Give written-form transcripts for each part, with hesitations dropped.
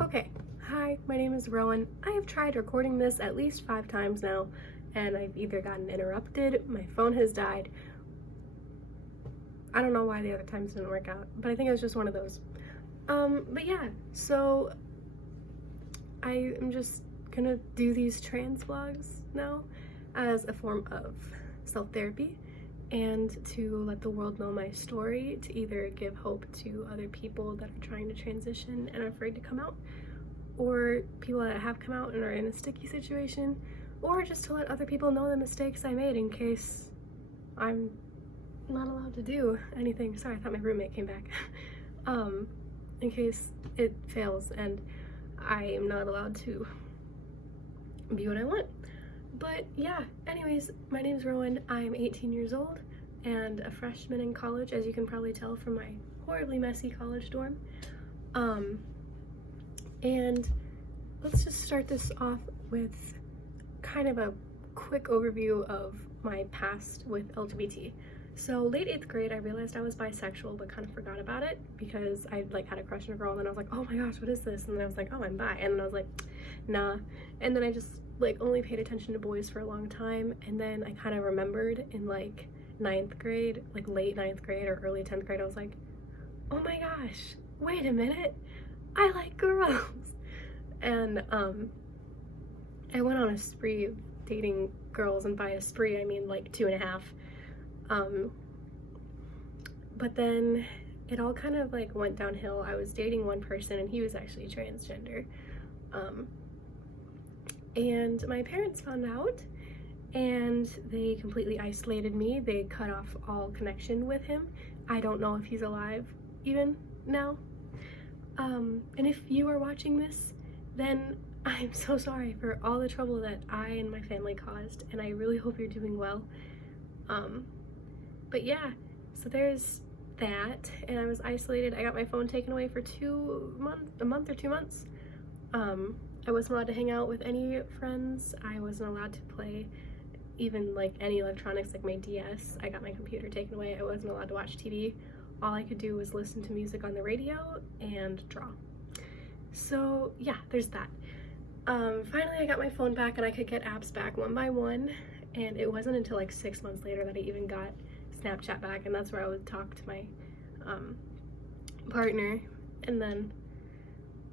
Okay, hi, my name is Rowan. I have tried recording this at least 5 times now, and I've either gotten interrupted, my phone has died. I don't know why the other times didn't work out, but I think it was just one of those. But yeah, so I am just gonna do these trans vlogs now as a form of self-therapy and to let the world know my story, to either give hope to other people that are trying to transition and are afraid to come out, or people that have come out and are in a sticky situation, or just to let other people know the mistakes I made in case I'm not allowed to do anything. Sorry, I thought my roommate came back. In case it fails and I am not allowed to be what I want. But yeah, anyways, my name's Rowan. I'm 18 years old and a freshman in college, as you can probably tell from my horribly messy college dorm. And let's just start this off with kind of a quick overview of my past with LGBT. So late 8th grade, I realized I was bisexual, but kind of forgot about it because I like had a crush on a girl, and then I was like, oh my gosh, what is this? And then I was like, oh, I'm bi. And then I was like, nah. And then I just like only paid attention to boys for a long time. And then I kind of remembered in like 9th grade, like late 9th grade or early 10th grade, I was like, oh my gosh, wait a minute, I like girls. And I went on a spree of dating girls, and by a spree I mean like 2.5. But then it all kind of like went downhill. I was dating one person and he was actually transgender. And my parents found out and they completely isolated me. They cut off all connection with him. I don't know if he's alive even now. And if you are watching this, then I'm so sorry for all the trouble that I and my family caused, and I really hope you're doing well. But yeah, so there's that, and I was isolated. I got my phone taken away for a month or 2 months. I wasn't allowed to hang out with any friends. I wasn't allowed to play even like any electronics like my DS. I got my computer taken away. I wasn't allowed to watch TV. All I could do was listen to music on the radio and draw. So yeah, there's that. Finally I got my phone back and I could get apps back one by one, and it wasn't until like 6 months later that I even got Snapchat back, and that's where I would talk to my partner, and then,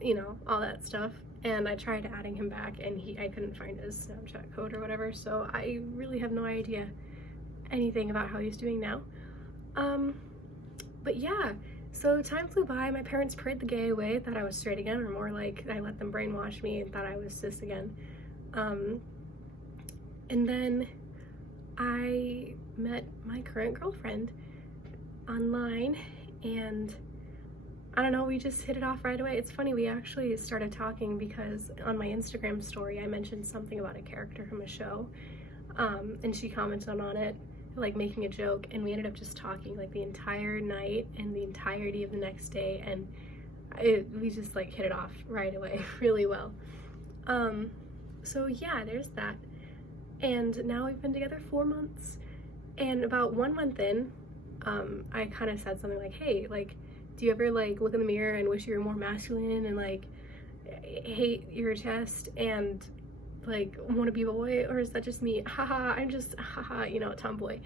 you know, all that stuff. And I tried adding him back and I couldn't find his Snapchat code or whatever, so I really have no idea anything about how he's doing now. But yeah, so time flew by. My parents prayed the gay away, thought I was straight again, or more like I let them brainwash me and thought I was cis again. And then I met my current girlfriend online, and I don't know, we just hit it off right away. It's funny, we actually started talking because on my Instagram story I mentioned something about a character from a show, and she commented on it, like making a joke, and we ended up just talking like the entire night and the entirety of the next day, and we just like hit it off right away really well. So yeah, there's that. And now we've been together 4 months, and about 1 month in, I kind of said something like, hey, like, do you ever like look in the mirror and wish you were more masculine and like hate your chest and like want to be a boy, or is that just me? Haha, I'm just haha, you know, tomboy.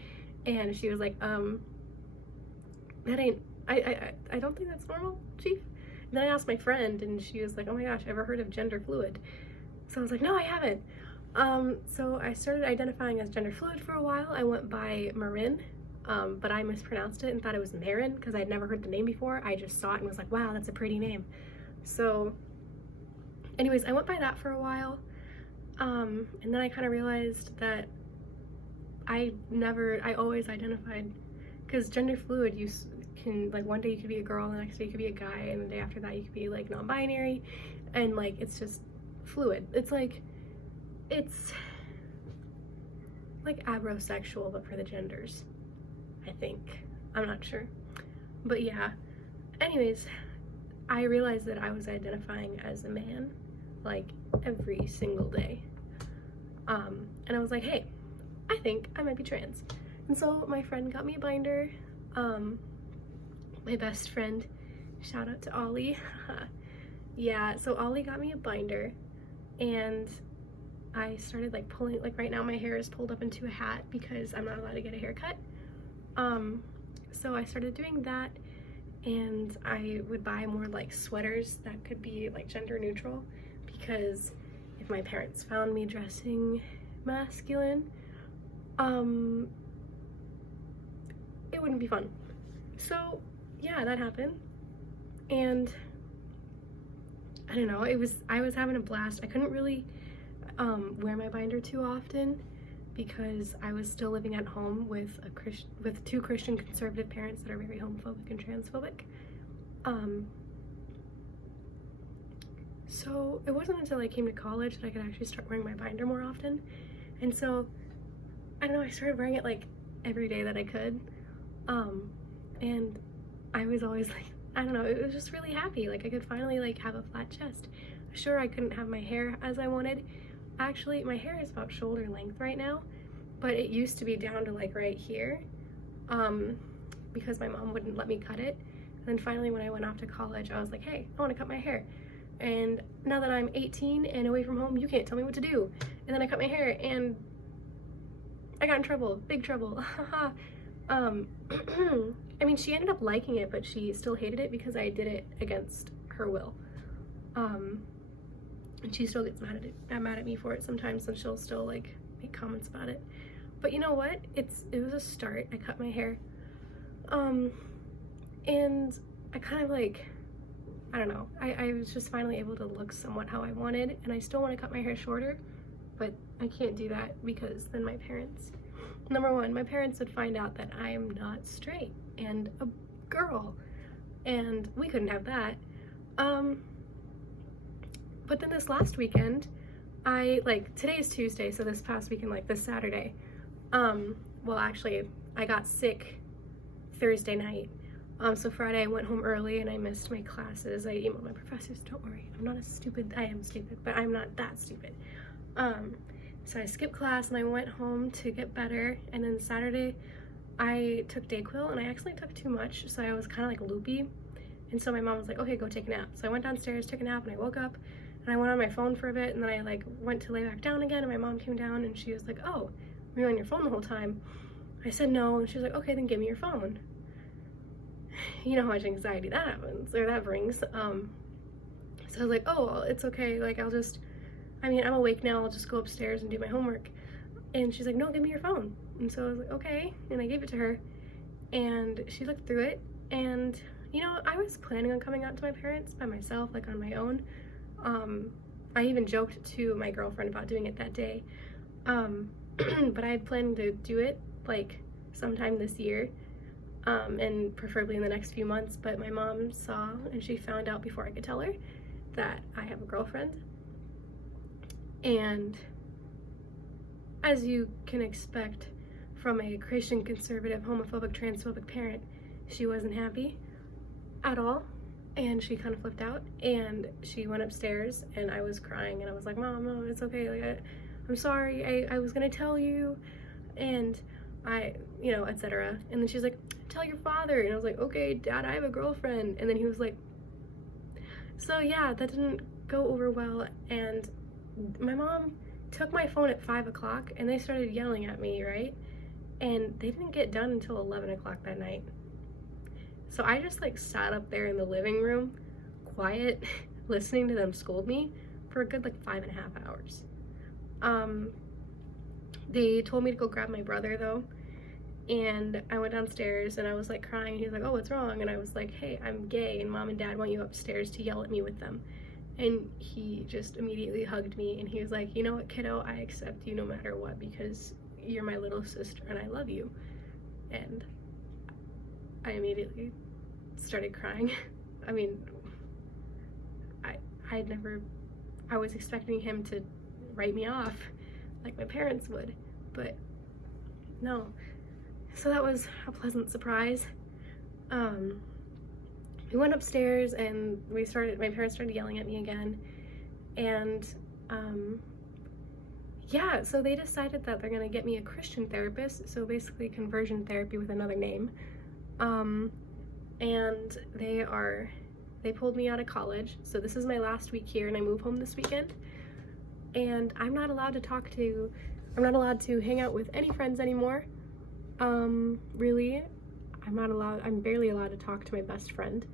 And she was like, that ain't, I don't think that's normal, chief. And then I asked my friend and she was like, oh my gosh, ever heard of gender fluid? So I was like, no, I haven't. So I started identifying as gender fluid for a while. I went by Marin, but I mispronounced it and thought it was Marin because I'd never heard the name before. I just saw it and was like, wow, that's a pretty name. So anyways, I went by that for a while. And then I kind of realized that I always identified, because gender fluid, you can, like, one day you could be a girl, the next day you could be a guy, and the day after that you could be like non-binary, and like it's just fluid. It's like abrosexual but for the genders, I think. I'm not sure, but yeah. Anyways, I realized that I was identifying as a man like every single day, and I was like, hey, I think I might be trans. And so my friend got me a binder. My best friend, shout out to Ollie, Yeah, so Ollie got me a binder, and I started like pulling, like right now my hair is pulled up into a hat because I'm not allowed to get a haircut. So I started doing that, and I would buy more like sweaters that could be like gender neutral, because if my parents found me dressing masculine, it wouldn't be fun. So yeah, that happened, and I don't know, I was having a blast. I couldn't really wear my binder too often because I was still living at home with two Christian conservative parents that are very homophobic and transphobic. So it wasn't until I came to college that I could actually start wearing my binder more often. And so, I don't know, I started wearing it like every day that I could. And I was always like, I don't know, it was just really happy. Like I could finally like have a flat chest. Sure, I couldn't have my hair as I wanted. Actually, my hair is about shoulder length right now, but it used to be down to like right here, because my mom wouldn't let me cut it. And then finally when I went off to college, I was like, hey, I want to cut my hair. And now that I'm 18 and away from home, you can't tell me what to do. And then I cut my hair and I got in trouble, big trouble. I mean, she ended up liking it, but she still hated it because I did it against her will. And she still gets mad at me for it sometimes, and she'll still like make comments about it. But you know what? It was a start. I cut my hair. And I kind of like, I don't know, I was just finally able to look somewhat how I wanted, and I still want to cut my hair shorter, but I can't do that because then my parents, number one, my parents would find out that I am not straight and a girl, and we couldn't have that. But then this last weekend, today's Tuesday, so this past weekend, like this Saturday, well actually, I got sick Thursday night. So Friday I went home early and I missed my classes. I emailed my professors, don't worry, I'm not as stupid. I am stupid, but I'm not that stupid. So I skipped class and I went home to get better, and then Saturday I took Dayquil and I actually took too much, so I was kind of like loopy, and so my mom was like, okay, go take a nap. So I went downstairs, took a nap, and I woke up and I went on my phone for a bit, and then I like went to lay back down again, and my mom came down and she was like, oh, were you on your phone the whole time? I said no, and she was like, okay, then give me your phone. You know how much anxiety that happens, or that brings. So I was like, oh, well, it's okay, like I'm awake now, I'll just go upstairs and do my homework. And she's like, no, give me your phone. And so I was like, okay, and I gave it to her, and she looked through it, and you know, I was planning on coming out to my parents by myself, like on my own. I even joked to my girlfriend about doing it that day, but I had planned to do it like sometime this year, and preferably in the next few months. But my mom saw, and she found out before I could tell her, that I have a girlfriend, and as you can expect from a Christian conservative homophobic transphobic parent, she wasn't happy at all, and she kind of flipped out, and she went upstairs, and I was crying, and I was like, Mom, no, it's okay, like I'm sorry, I was gonna tell you, and you know, etc. And then she's like, tell your father. And I was like, okay, Dad, I have a girlfriend. And then he was like, so yeah, that didn't go over well. And my mom took my phone at 5 o'clock and they started yelling at me, right? And they didn't get done until 11 o'clock that night. So I just like sat up there in the living room, quiet, listening to them scold me for a good like 5.5 hours. They told me to go grab my brother though, and I went downstairs and I was like crying, and he was like, oh, what's wrong? And I was like, hey, I'm gay and Mom and Dad want you upstairs to yell at me with them. And he just immediately hugged me, and he was like, you know what, kiddo, I accept you no matter what, because you're my little sister and I love you. And I immediately started crying. I mean, I was expecting him to write me off like my parents would, but no. So that was a pleasant surprise. We went upstairs and my parents started yelling at me again, and yeah, so they decided that they're gonna get me a Christian therapist, so basically conversion therapy with another name. And they they pulled me out of college, so this is my last week here, and I move home this weekend, and I'm not allowed to hang out with any friends anymore. Really, I'm barely allowed to talk to my best friend.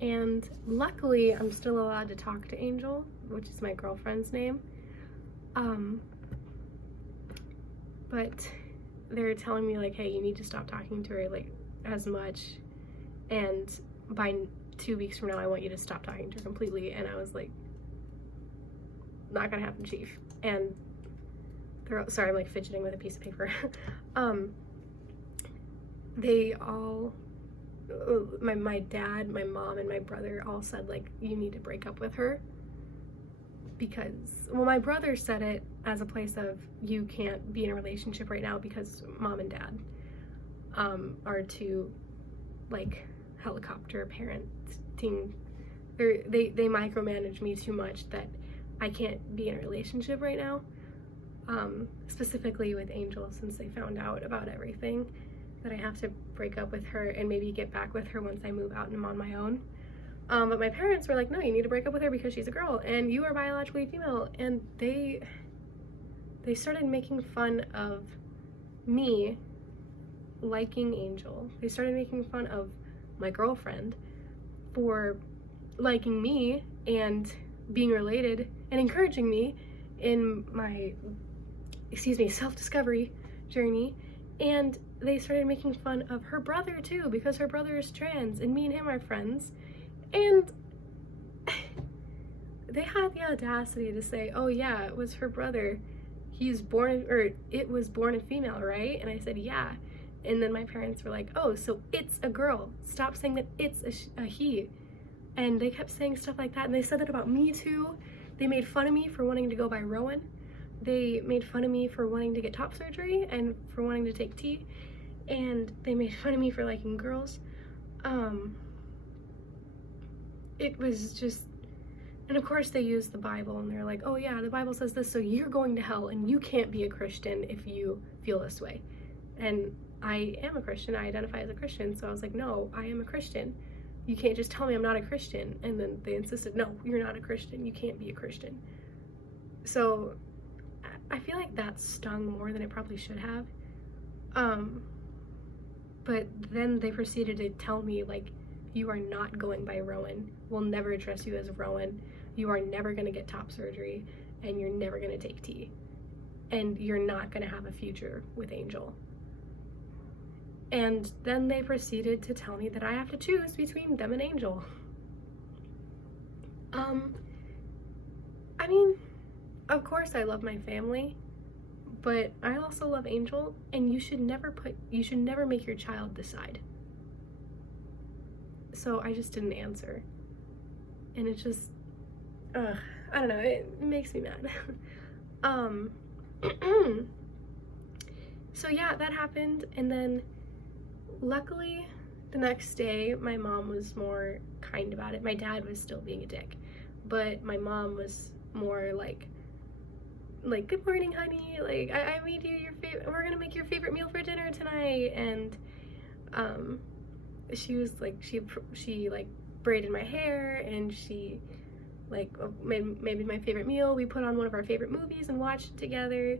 And luckily, I'm still allowed to talk to Angel, which is my girlfriend's name. But they're telling me, like, hey, you need to stop talking to her, like, as much, and by 2 weeks from now, I want you to stop talking to her completely. And I was like, not gonna happen, chief. And sorry, I'm like fidgeting with a piece of paper. They all, my dad, my mom, and my brother all said, like, you need to break up with her. Because, well, my brother said it as a place of, you can't be in a relationship right now because mom and dad are too, like, helicopter parenting. They micromanage me too much that I can't be in a relationship right now. Specifically with Angel, since they found out about everything, that I have to break up with her and maybe get back with her once I move out and I'm on my own. But my parents were like, no, you need to break up with her because she's a girl and you are biologically female. And they started making fun of me liking Angel. They started making fun of my girlfriend for liking me and being related and encouraging me in my, self-discovery journey. And they started making fun of her brother too, because her brother is trans and me and him are friends. And they had the audacity to say, oh yeah, it was her brother. It was born a female, right? And I said, yeah. And then my parents were like, oh, so it's a girl. Stop saying that it's a he. And they kept saying stuff like that. And they said that about me too. They made fun of me for wanting to go by Rowan. They made fun of me for wanting to get top surgery and for wanting to take tea. And they made fun of me for liking girls. It was just, and of course they used the Bible and they're like, oh yeah, the Bible says this, so you're going to hell and you can't be a Christian if you feel this way. And I am a Christian, I identify as a Christian, so I was like, no, I am a Christian. You can't just tell me I'm not a Christian. And then they insisted, no, you're not a Christian, you can't be a Christian. So I feel like that stung more than it probably should have. But then they proceeded to tell me, like, you are not going by Rowan. We'll never address you as Rowan. You are never gonna get top surgery, and you're never gonna take tea. And you're not gonna have a future with Angel. And then they proceeded to tell me that I have to choose between them and Angel. I mean, of course I love my family, but I also love Angel, and you should never make your child decide. So I just didn't answer. And it just, I don't know, it makes me mad. So yeah, that happened, and then luckily the next day my mom was more kind about it. My dad was still being a dick, but my mom was more like, good morning, honey, like, I made you your favorite, we're gonna make your favorite meal for dinner tonight. And she was like, she like braided my hair, and she like made my favorite meal. We put on one of our favorite movies and watched it together.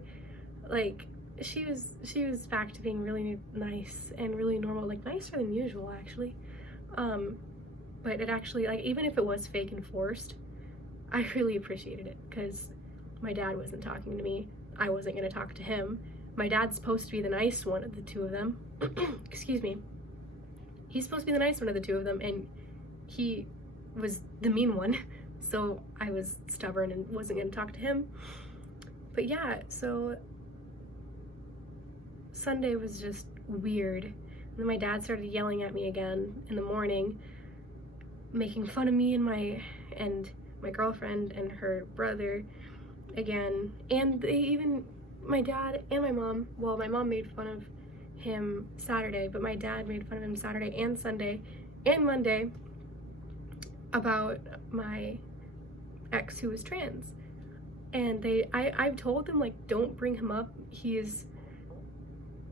Like, she was back to being really nice and really normal, like nicer than usual actually. But it actually, like, even if it was fake and forced, I really appreciated it, because my dad wasn't talking to me, I wasn't gonna talk to him. My dad's supposed to be the nice one of the two of them. Excuse me. He's supposed to be the nice one of the two of them, and he was the mean one. So I was stubborn and wasn't gonna talk to him. But yeah, so Sunday was just weird. And then my dad started yelling at me again in the morning, making fun of me and my girlfriend and her brother again. And my dad and my mom, well, my mom made fun of him Saturday, but my dad made fun of him Saturday and Sunday and Monday about my ex who was trans. And I've told them, like, don't bring him up.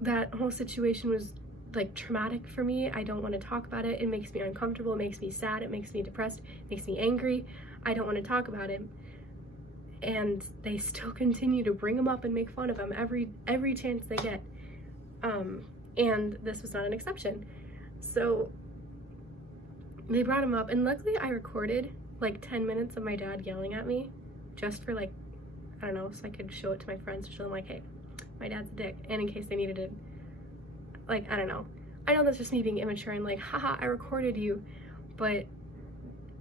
That whole situation was like traumatic for me. I don't want to talk about it. It makes me uncomfortable. It makes me sad. It makes me depressed. It makes me angry. I don't want to talk about him. And they still continue to bring him up and make fun of him every chance they get. And this was not an exception. So they brought him up, and luckily I recorded like 10 minutes of my dad yelling at me, just for like, I don't know, so I could show it to my friends, to show them like, hey, my dad's a dick, and in case they needed it. Like, I don't know. I know that's just me being immature and like, haha, I recorded you, but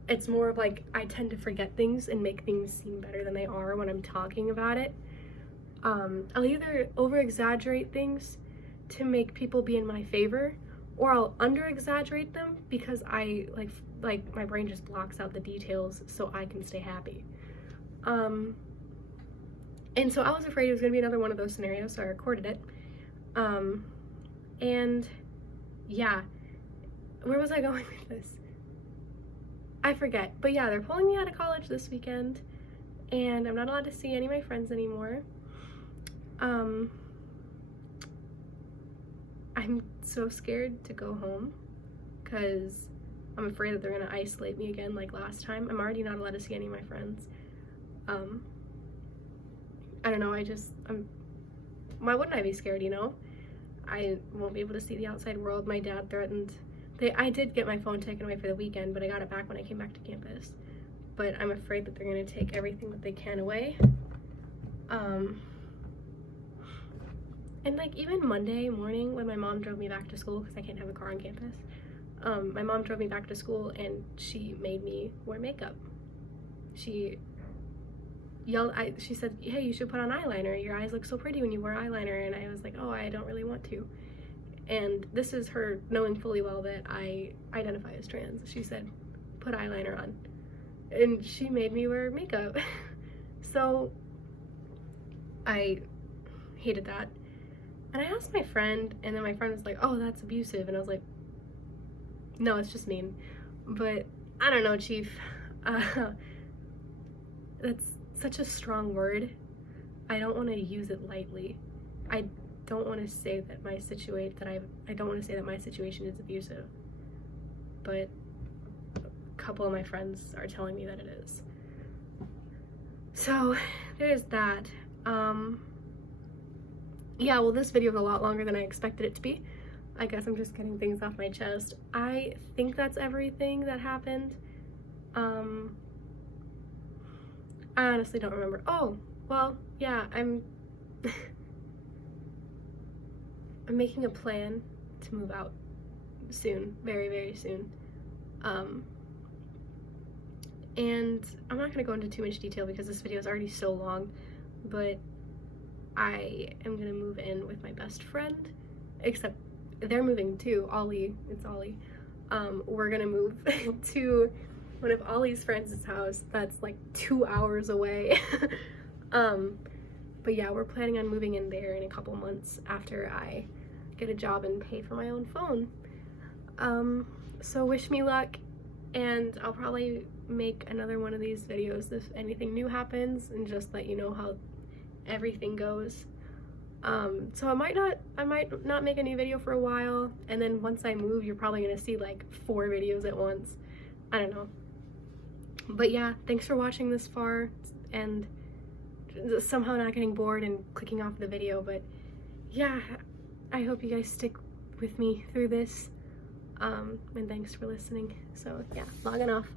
it's more of like, I tend to forget things and make things seem better than they are when I'm talking about it. I'll either over-exaggerate things to make people be in my favor, or I'll under-exaggerate them because I like my brain just blocks out the details so I can stay happy. And so I was afraid it was gonna be another one of those scenarios, so I recorded it. And yeah, where was I going with this? I forget, but yeah, they're pulling me out of college this weekend, and I'm not allowed to see any of my friends anymore. I'm so scared to go home because I'm afraid that they're gonna isolate me again like last time. I'm already not allowed to see any of my friends. I don't know, why wouldn't I be scared, you know? I won't be able to see the outside world. My dad threatened, I did get my phone taken away for the weekend, but I got it back when I came back to campus. But I'm afraid that they're gonna take everything that they can away. And like even Monday morning when my mom drove me back to school, because I can't have a car on campus, my mom drove me back to school and she made me wear makeup. She yelled, she said, hey, you should put on eyeliner. Your eyes look so pretty when you wear eyeliner. And I was like, oh, I don't really want to. And this is her knowing fully well that I identify as trans. She said, put eyeliner on. And she made me wear makeup. So I hated that. And I asked my friend, and then my friend was like, oh, that's abusive. And I was like, no, it's just mean. But I don't know, Chief. That's such a strong word. I don't want to use it lightly. I don't want to say that my situation is abusive. But a couple of my friends are telling me that it is. So there's that. Yeah, well, this video is a lot longer than I expected it to be. I guess I'm just getting things off my chest. I think that's everything that happened. I honestly don't remember. Oh, well, yeah, I'm making a plan to move out soon, very, very soon. And I'm not gonna go into too much detail because this video is already so long, but I am gonna move in with my best friend, except they're moving too. Ollie, it's Ollie. We're gonna move to one of Ollie's friends' house that's like 2 hours away. But yeah, we're planning on moving in there in a couple months after I get a job and pay for my own phone. So wish me luck, and I'll probably make another one of these videos if anything new happens and just let you know how everything goes. So I might not make a new video for a while, and then once I move you're probably gonna see like 4 videos at once. I don't know. But yeah, thanks for watching this far and somehow not getting bored and clicking off the video. But yeah, I hope you guys stick with me through this, and thanks for listening. So yeah, logging off.